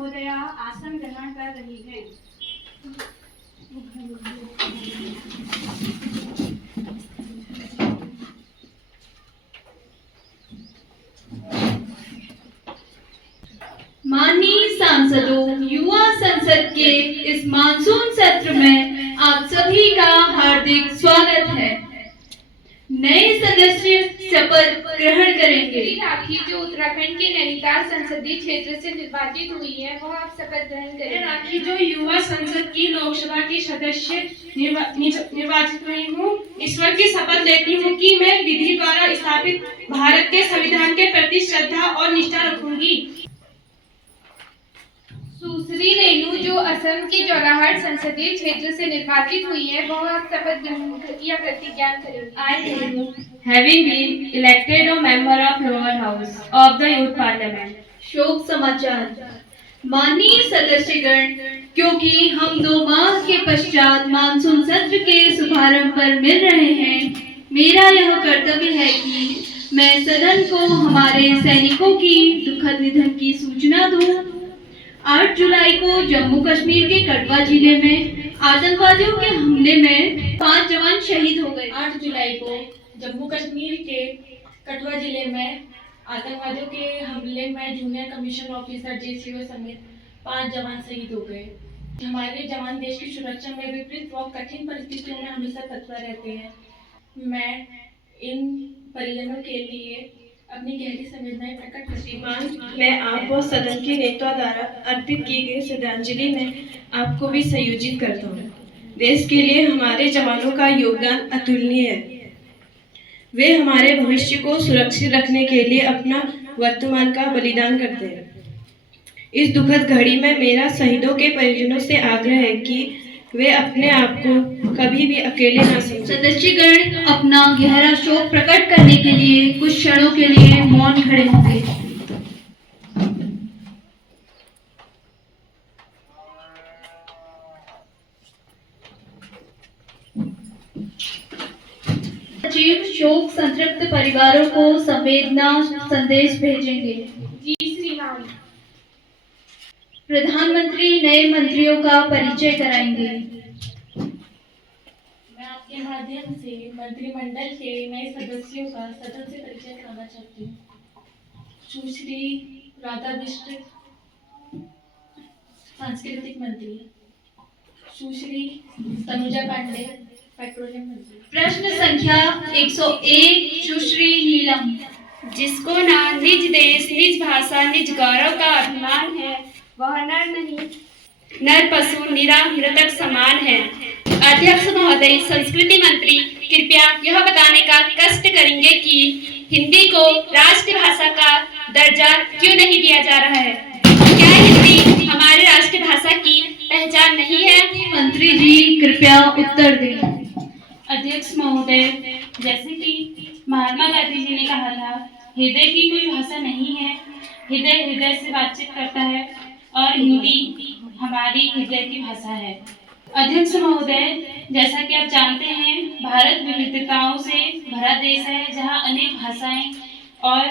महोदया आसन ग्रहण कर रही हैं। माननीय सांसदों, युवा संसद के इस मानसून सत्र में आप सभी का हार्दिक स्वागत है। नए सदस्य शपथ ग्रहण करेंगे। राखी जो उत्तराखंड के नैनीताल संसदीय क्षेत्र से निर्वाचित हुई है, वो आप शपथ ग्रहण करेंगे। राखी जो युवा संसद की लोकसभा की सदस्य निर्वाचित हुई हूँ, ईश्वर की शपथ लेती हूँ कि मैं विधि द्वारा स्थापित भारत के संविधान के प्रति श्रद्धा और निष्ठा रखूंगी। सुश्री रेणु जो असम के जोरहाट संसदीय क्षेत्र से निर्वाचित हुई है, वो आप शपथ ग्रहण या प्रतिज्ञा करेंगे। I, Renu, having been elected a member of lower house of the youth parliament. शोक समाचार। माननीय सदस्यगण, क्योंकि हम 2 माह के पश्चात मानसून सत्र के शुभारंभ पर मिल रहे हैं, मेरा यह कर्तव्य है कि मैं सदन को हमारे सैनिकों की दुखद निधन की सूचना दूं। 8 जुलाई को जम्मू कश्मीर के कठुआ जिले में आतंकवादियों के हमले में 5 जवान शहीद हो गए। 8 जुलाई को जम्मू कश्मीर के कठुआ जिले में आतंकवादियों के हमले में जूनियर कमीशन ऑफिसर JCO समेत 5 जवान शहीद हो गए। हमारे जवान देश की सुरक्षा में विपरीत व कठिन परिस्थितियों में हमेशा तत्पर रहते हैं। मैं इन परिजनों के लिए अपनी गहरी संवेदनाएं प्रकट करती हूँ। मैं आपको सदन के नेता द्वारा अर्पित की गई श्रद्धांजलि में आपको भी संयोजित करता हूँ। देश के लिए हमारे जवानों का योगदान अतुलनीय है। वे हमारे भविष्य को सुरक्षित रखने के लिए अपना वर्तमान का बलिदान करते हैं। इस दुखद घड़ी में मेरा शहीदों के परिजनों से आग्रह है कि वे अपने आप को कभी भी अकेले न समझें। सदस्यगण अपना गहरा शोक प्रकट करने के लिए कुछ क्षणों के लिए मौन खड़े होंगे। सचिव शोक संतृप्त परिवारों को संवेदना संदेश भेजेंगे। जी श्रीमान। प्रधानमंत्री नए मंत्रियों का परिचय कराएंगे। मैं आपके माध्यम से मंत्रिमंडल के नए सदस्यों का सदन से परिचय कराना चाहती हूँ। सुश्री राधा बिष्ट, सांस्कृतिक मंत्री। सुश्री तनुजा पांडे, पेट्रोलियम मंत्री। प्रश्न संख्या 101 सुश्री नीलम। जिसको ना निज देश, निज भाषा, निज गौरव का अभिमान है, वह नर नहीं, नर पशु निरा मृतक समान है। अध्यक्ष महोदय, संस्कृति मंत्री कृपया यह बताने का कष्ट करेंगे कि हिंदी को राष्ट्रभाषा का दर्जा क्यों नहीं दिया जा रहा है? क्या हिंदी हमारी राष्ट्रभाषा की पहचान नहीं है? मंत्री जी कृपया उत्तर दें। अध्यक्ष महोदय, जैसे कि महात्मा गांधी जी ने कहा था, हृदय की कोई भाषा नहीं है, हृदय हृदय से बातचीत करता है और हिंदी हमारी हृदय की भाषा है। अध्यक्ष महोदय, जैसा कि आप जानते हैं, भारत विविधताओं से भरा देश है, जहां अनेक भाषाएं और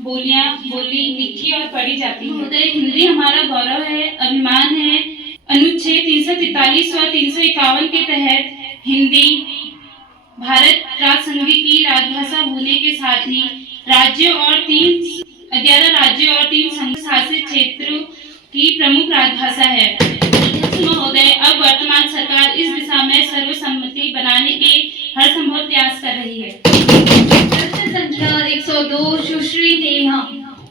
बोलियां बोली, लिखी और पढ़ी जाती हैं। महोदय, हिंदी हमारा गौरव है, अभिमान है। अनुच्छेद 343 व 351 के तहत हिंदी भारत राज्य संघ की राजभाषा होने के साथ ही राज्यों और 11 राज्यों और 3 संघ शासित क्षेत्रों की प्रमुख राजभाषा है। महोदय, अब वर्तमान सरकार इस दिशा में सर्वसम्मति बनाने के हर संभव प्रयास कर रही है। प्रश्न संख्या 102 सुश्री नेहा।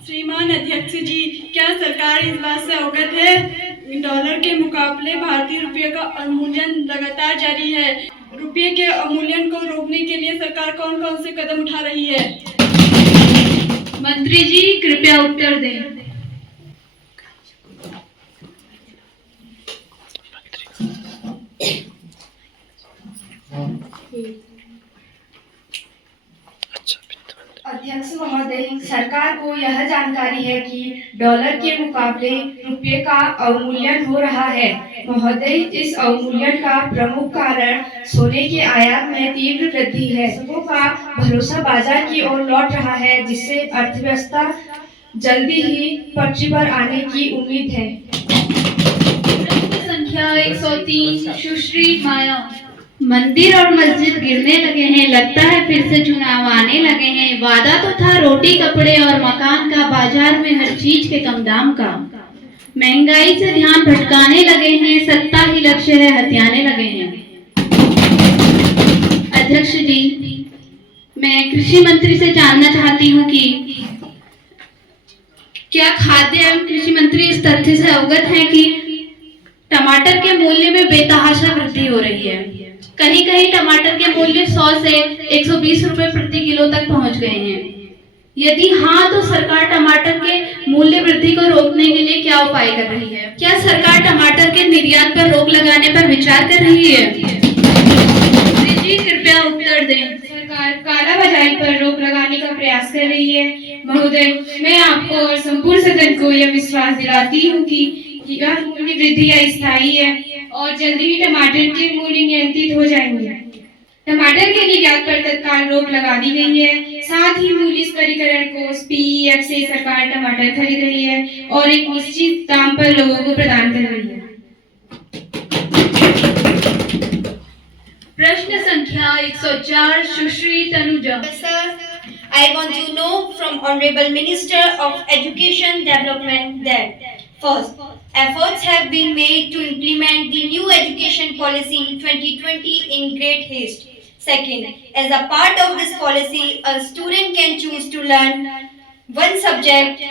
श्रीमान अध्यक्ष जी, क्या सरकार इस बात से अवगत है डॉलर के मुकाबले भारतीय रुपये का अवमूल्यन लगातार जारी है? रुपये के अवमूल्यन को रोकने के लिए सरकार कौन कौन से कदम उठा रही है? मंत्री जी कृपया उत्तर दें। अध्यक्ष महोदय, सरकार को यह जानकारी है कि डॉलर के मुकाबले रुपये का अवमूल्यन हो रहा है। महोदय, इस अवमूल्यन का प्रमुख कारण सोने के आयात में तीव्र वृद्धि है। लोगों का भरोसा बाजार की ओर लौट रहा है, जिससे अर्थव्यवस्था जल्दी ही पटरी पर आने की उम्मीद है। संख्या 103 सुश्री माया। मंदिर और मस्जिद गिरने लगे हैं, लगता है फिर से चुनाव आने लगे हैं। वादा तो था रोटी कपड़े और मकान का, बाजार में हर चीज के कम दाम का। महंगाई से ध्यान भटकाने लगे हैं, सत्ता ही लक्ष्य है हथियाने लगे हैं। अध्यक्ष जी, मैं कृषि मंत्री से जानना चाहती हूँ कि क्या खाद्य एवं कृषि मंत्री इस तथ्य से अवगत हैं कि टमाटर के मूल्य में बेतहाशा वृद्धि हो रही है। कहीं कहीं टमाटर के मूल्य 100 से 120 रुपए प्रति किलो तक पहुंच गए हैं। यदि हाँ, तो सरकार टमाटर के मूल्य वृद्धि को रोकने के लिए क्या उपाय कर रही है? क्या सरकार टमाटर के निर्यात पर रोक लगाने पर विचार कर रही है? जी कृपया उत्तर दें। सरकार कालाबाजारी पर रोक लगाने का प्रयास कर रही है। महोदय, मैं आपको और संपूर्ण सदन को यह विश्वास दिलाती हूँ कि यह मूल्य वृद्धि अस्थायी है और जल्दी ही टमाटर के मूल्य नियंत्रित हो जाएंगे। टमाटर के निर्यात पर तत्काल रोक लगा दी गई है। साथ ही मूल्य स्तरीकरण कोष PEF से सरकार टमाटर खरीद रही है और एक निश्चित दाम पर लोगों को प्रदान कर रही है। प्रश्न संख्या 104 सुश्री Tanuja. Sir, I want to know from Honorable Minister of Education Development that first, efforts have been made to implement the new education policy 2020 in great haste. Second, as a part of this policy, a student can choose to learn one subject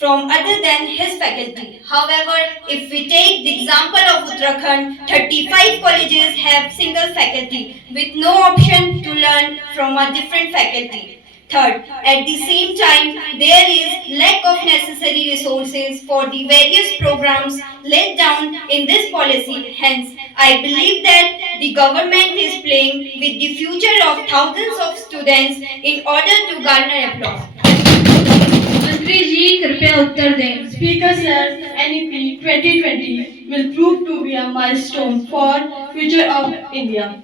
from other than his faculty. However, if we take the example of Uttarakhand, 35 colleges have single faculty with no option to learn from a different faculty. Third, at the same time, there is lack of necessary resources for the various programs laid down in this policy. Hence, I believe that the government is playing with the future of thousands of students in order to garner applause. मंत्री जी कृपया उत्तर दें। Speaker sir, NEP 2020 will prove to be a milestone for future of India.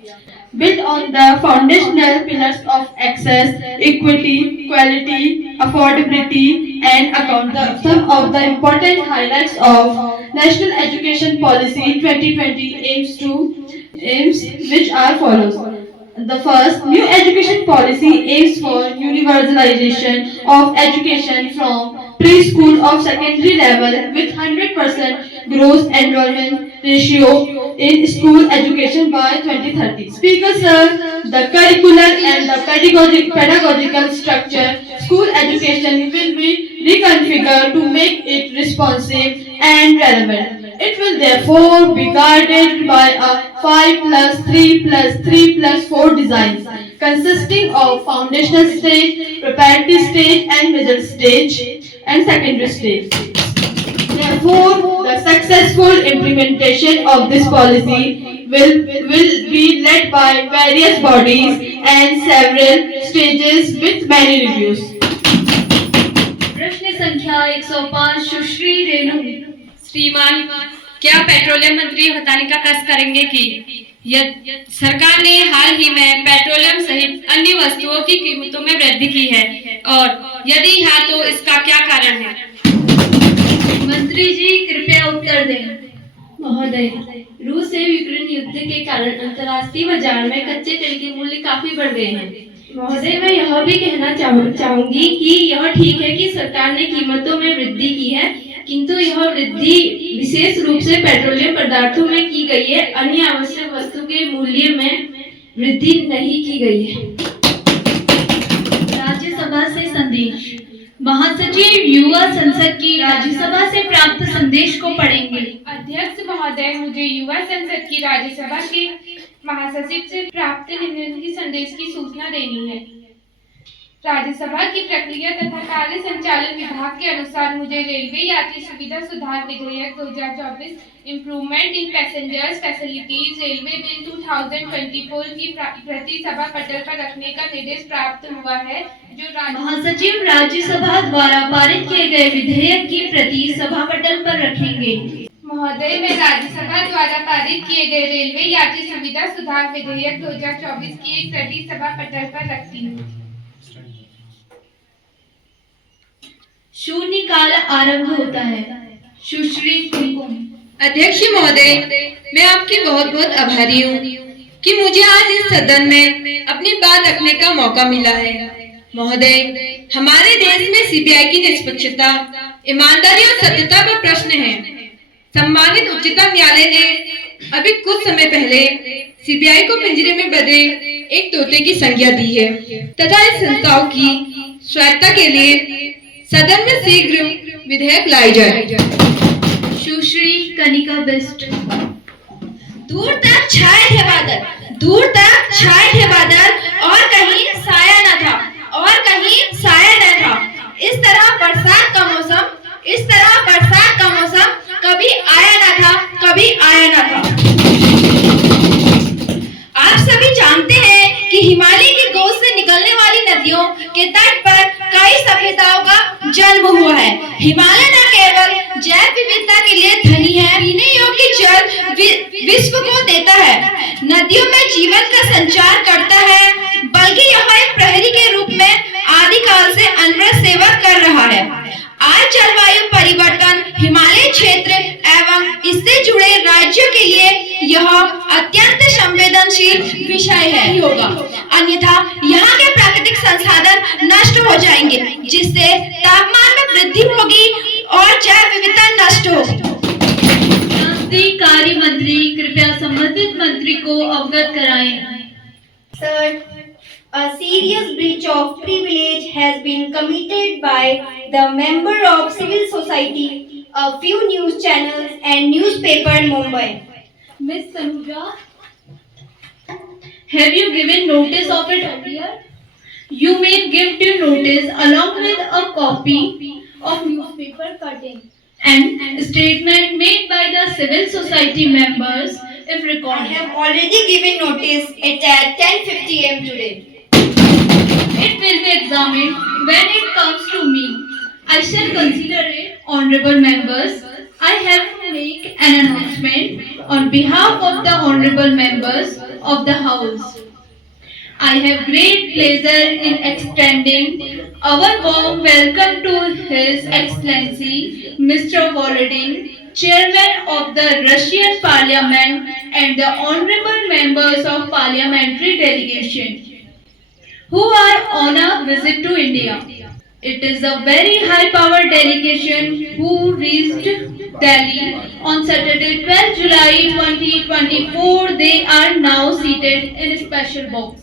Built on the foundational pillars of access, equity, quality, affordability, and accountability. Some of the important highlights of National Education Policy 2020 aims which are follows. The first, new education policy aims for universalization of education from preschool of secondary level with 100% gross enrollment ratio in school education by 2030. Speaker sir, the curricular and the pedagogical structure school education will be reconfigured to make it responsive and relevant. It will therefore be guided by a 5+3+3+4 design consisting of foundational stage, preparatory stage and middle stage and secondary stage. Therefore, the successful implementation of this policy will be led by various bodies and several stages with many reviews. प्रश्न संख्या 105 सुश्री रेणु। श्रीमान, क्या petroleum मंत्री बताने का कष्ट करेंगे कि सरकार ने हाल ही में पेट्रोलियम सहित अन्य वस्तुओं की कीमतों में वृद्धि की है और यदि हाँ तो इसका क्या कारण है? मंत्री जी कृपया उत्तर दें। महोदय, रूस से यूक्रेन युद्ध के कारण अंतर्राष्ट्रीय बाजार में कच्चे तेल के मूल्य काफी बढ़ गए हैं। महोदय, मैं यह भी कहना चाहूंगी कि यह ठीक है कि सरकार ने कीमतों में वृद्धि की है, किंतु यह वृद्धि विशेष रूप से पेट्रोलियम पदार्थों में की गई है, अन्य आवश्यक वस्तु के मूल्य में वृद्धि नहीं की गई है। राज्यसभा से संदेश। महासचिव युवा संसद की राज्यसभा से प्राप्त संदेश को पढ़ेंगे। अध्यक्ष महोदय, मुझे युवा संसद की राज्यसभा के महासचिव से प्राप्त निम्नलिखित संदेश की सूचना देनी है। राज्यसभा की प्रक्रिया तथा कार्य संचालन विभाग के अनुसार मुझे रेलवे यात्री सुविधा सुधार विधेयक 2024 improvement in passengers facilities railway bill 2024 की प्रति सभा पटल पर रखने का निर्देश प्राप्त हुआ है, जो महासचिव राज्यसभा द्वारा पारित किए गए विधेयक की प्रति सभा पटल पर रखेंगे। महोदय, मैं राज्यसभा द्वारा पारित किए गए रेलवे यात्री सुविधा सुधार विधेयक 2024 की एक प्रति सभा पटल पर रखती हूँ। शून्यकाल आरंभ होता है। सुश्री कुमकुम। अध्यक्ष महोदय, मैं आपकी बहुत बहुत आभारी हूँ कि मुझे आज इस सदन में अपनी बात रखने का मौका मिला है। महोदय, हमारे देश में सीबीआई की निष्पक्षता, ईमानदारी और सत्यता पर प्रश्न है। सम्मानित उच्चतम न्यायालय ने अभी कुछ समय पहले सीबीआई को पिंजरे में बंधे एक तोते की संज्ञा दी है तथा इस संस्थाओं की स्वायत्तता के लिए सदन में शीघ्र विधेयक लाई जाए। सुश्री कनिका बिष्ट। दूर तक छाए थे बादल, दूर तक छाए थे बादल और कहीं साया न था, और कहीं साया न था। इस तरह बरसात का मौसम, इस तरह बरसात का मौसम कभी आया न था, कभी आया न था। आप सभी जानते हैं कि हिमालय की गोद से निकलने वाली नदियों के तट पर कई सभ्यताओं का जन्म हुआ है। हिमालय न केवल जैव विविधता के लिए धनी है, पीने योग्य जल विश्व को देता है, नदियों में जीवन का संचार करता है, बल्कि यह एक प्रहरी के रूप में आदिकाल से अनवरत सेवा कर रहा है। आज जलवायु परिवर्तन हिमालय क्षेत्र एवं इससे जुड़े राज्यों के लिए यह अत्यंत संवेदनशील विषय है होगा, अन्यथा यहाँ के प्राकृतिक संसाधन नष्ट हो जाएंगे, जिससे तापमान में वृद्धि होगी और जैव विविधता नष्ट होगी। संसदीय कार्य मंत्री कृपया संबंधित मंत्री को अवगत कराएं। Sir, a serious breach of privilege has been committed by the member of civil society, a few news channels and newspaper in Mumbai. Miss Tanuja, have you given notice of it earlier? You may give due notice along with a copy of newspaper cutting and statement made by the civil society members if I recorded. have already given notice at 10:50 am today. It will be examined when it comes to me. I shall consider it, honorable members. I have to make an announcement on behalf of the honorable members of the House. I have great pleasure in extending our warm welcome to His Excellency Mr. Volodin, Chairman of the Russian Parliament, and the honorable members of parliamentary delegation who are on a visit to India. It is a very high-powered delegation who reached Delhi on Saturday, 12 July 2024. They are now seated in a special box.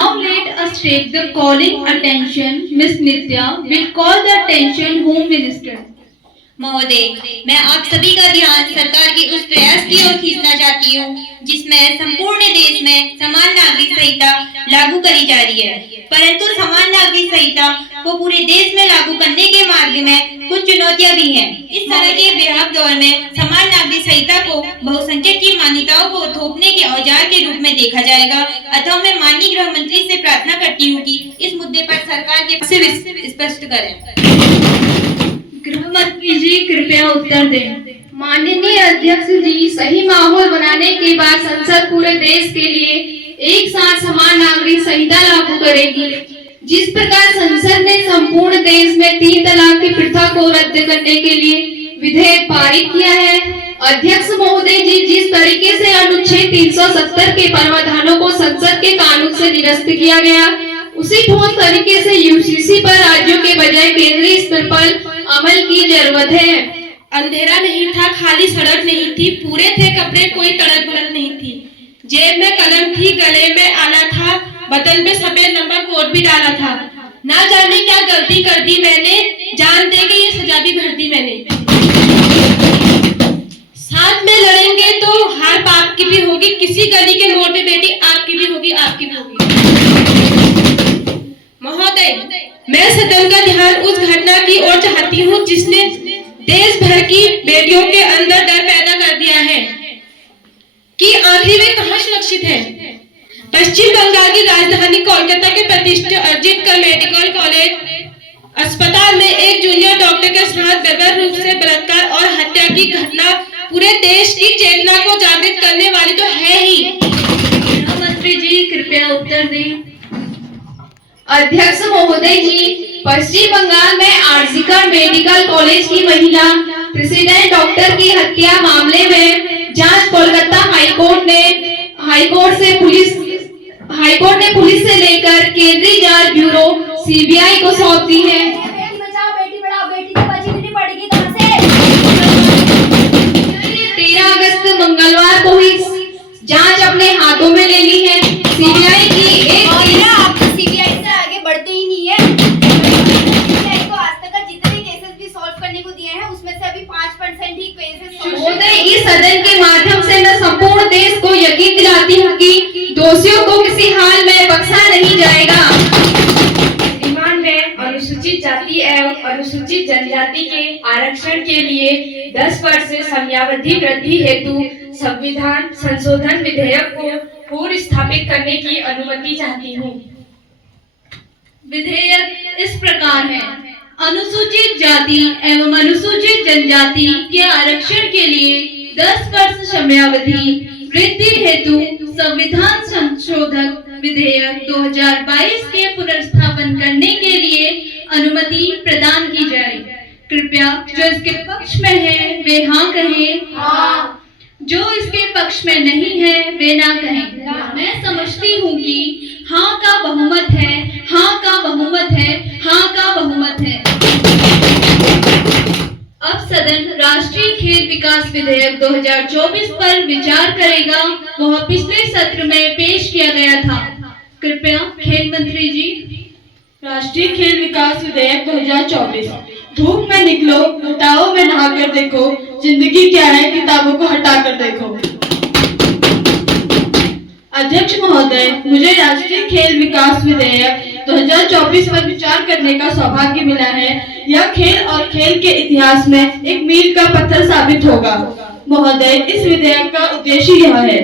Now let us take the calling attention. Miss Nitya will call the attention Home Minister. महोदय, मैं आप सभी का ध्यान सरकार के उस प्रयास की ओर खींचना चाहती हूँ जिसमें संपूर्ण देश में समान नागरिक संहिता लागू करी जा रही है, परंतु समान नागरिक संहिता को पूरे देश में लागू करने के मार्ग में कुछ चुनौतियां भी हैं। इस तरह के बेहद दौर में समान नागरिक संहिता को बहुसंख्यक की मान्यताओं को थोपने के औजार के रूप में देखा जाएगा। अतः मैं माननीय गृह मंत्री से प्रार्थना करती हूँ कि इस मुद्दे पर सरकार के स्पष्ट करें। गृह मंत्री जी कृपया उत्तर दें। माननीय अध्यक्ष जी, सही माहौल बनाने के बाद संसद पूरे देश के लिए एक साथ समान नागरिक संहिता लागू करेगी। जिस प्रकार संसद ने संपूर्ण देश में 3 तलाक की प्रथा को रद्द करने के लिए विधेयक पारित किया है, अध्यक्ष महोदय जी, जिस तरीके से अनुच्छेद 370 के प्रावधानों को संसद के कानून से निरस्त किया गया, उसी ठोस तरीके से यूसीसी पर राज्यों के बजाय केंद्रीय स्तर पर अमल की जरूरत है। अंधेरा नहीं था, खाली सड़क नहीं थी, पूरे थे कपड़े, कोई तड़क भड़क नहीं थी, जेब में कलम थी, गले में आला था, बटन पे सफेद नंबर कोड भी डाला था। ना जाने क्या गलती कर दी मैंने, जान दे के ये सजा भी भर दी मैंने। साथ में लड़ेंगे तो हार बाप की भी होगी, किसी गली के मोड़ पे बेटी आपकी भी होगी, आपकी भी होगी। महोदय, मैं सदन का ध्यान उस घटना की ओर चाहती हूँ जिसने देश भर की बेटियों के अंदर डर पैदा कर दिया है कि आखिर वे कहाँ सुरक्षित है। पश्चिम बंगाल की राजधानी कोलकाता के प्रतिष्ठित अर्जित मेडिकल कॉलेज अस्पताल में एक जूनियर डॉक्टर के साथ बर्बर रूप से बलात्कार और हत्या की घटना पूरे देश की चेतना को जागृत करने वाली तो है ही। गृह मंत्री जी कृपया उत्तर दें। अध्यक्ष महोदय जी, पश्चिम बंगाल में आरजीकर मेडिकल कॉलेज की महिला प्रेसिडेंट डॉक्टर की हत्या मामले में जांच कोलकाता हाईकोर्ट ने पुलिस से लेकर केंद्रीय जांच ब्यूरो सीबीआई को सौंप दी है। बेटी बचाओ बेटी पढ़ाओ, बेटी तो बची भी नहीं पड़ेगी कहां से। 13 अगस्त मंगलवार को ही जांच अपने हाथों में ले ली है। सीबीआई की आप तो सीबीआई से आगे बढ़ते ही नहीं है। सीबीआई को आज तक जितने केसेस भी सॉल्व करने को दिए हैं उसमें से अभी 5% ही केसेस महोदय, इस सदन के माध्यम से मैं संपूर्ण देश को यकीन दिलाती हूँ कि दोषियों को किसी हाल में बख्शा नहीं जाएगा। डिमांड में अनुसूचित जाति एवं अनुसूचित जनजाति के आरक्षण के लिए 10 वर्ष से समयावधि वृद्धि हेतु संविधान संशोधन विधेयक को पूर्व स्थापित करने की अनुमति चाहती हूँ। विधेयक इस प्रकार है। अनुसूचित जाति एवं अनुसूचित जनजाति के आरक्षण के लिए 10 वर्ष समयावधि वृद्धि हेतु संविधान संशोधन विधेयक 2022 के पुनर्स्थापन करने के लिए अनुमति प्रदान की जाए। कृपया जो इसके पक्ष में है वे हाँ कहें, जो इसके पक्ष में नहीं है वे ना कहें। मैं समझती हूँ कि हाँ का बहुमत है, हाँ का बहुमत है, हाँ का बहुमत है। अब सदन राष्ट्रीय खेल विकास विधेयक 2024 पर विचार करेगा। वह पिछले सत्र में पेश किया गया था। कृपया खेल मंत्री जी। राष्ट्रीय खेल विकास विधेयक 2024। धूप में निकलो, लुटाओ में नहाकर देखो, जिंदगी क्या है किताबों को हटाकर देखो। अध्यक्ष महोदय, मुझे राष्ट्रीय खेल विकास विधेयक 2024 पर विचार करने का सौभाग्य मिला है। यह खेल और खेल के इतिहास में एक मील का पत्थर साबित होगा। महोदय, इस विधेयक का उद्देश्य यह है,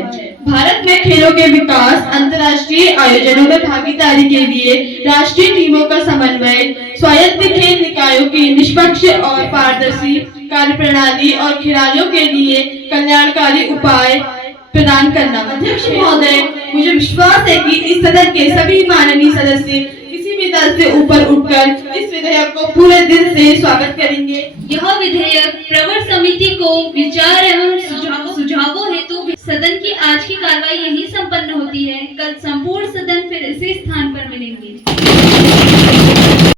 भारत में खेलों के विकास, अंतर्राष्ट्रीय आयोजनों में भागीदारी के लिए राष्ट्रीय टीमों का समन्वय, स्वायत्त खेल निकायों की निष्पक्ष और पारदर्शी कार्यप्रणाली और खिलाड़ियों के लिए कल्याणकारी उपाय प्रदान करना। अध्यक्ष महोदय, मुझे विश्वास है कि इस सदन के सभी माननीय सदस्य किसी भी दल से ऊपर उठकर इस विधेयक को पूरे दिल से स्वागत करेंगे। यह विधेयक प्रवर समिति को विचार एवं सुझावों हेतु सदन की आज की कार्रवाई यहीं संपन्न होती है। कल संपूर्ण सदन फिर इसी स्थान पर मिलेंगे।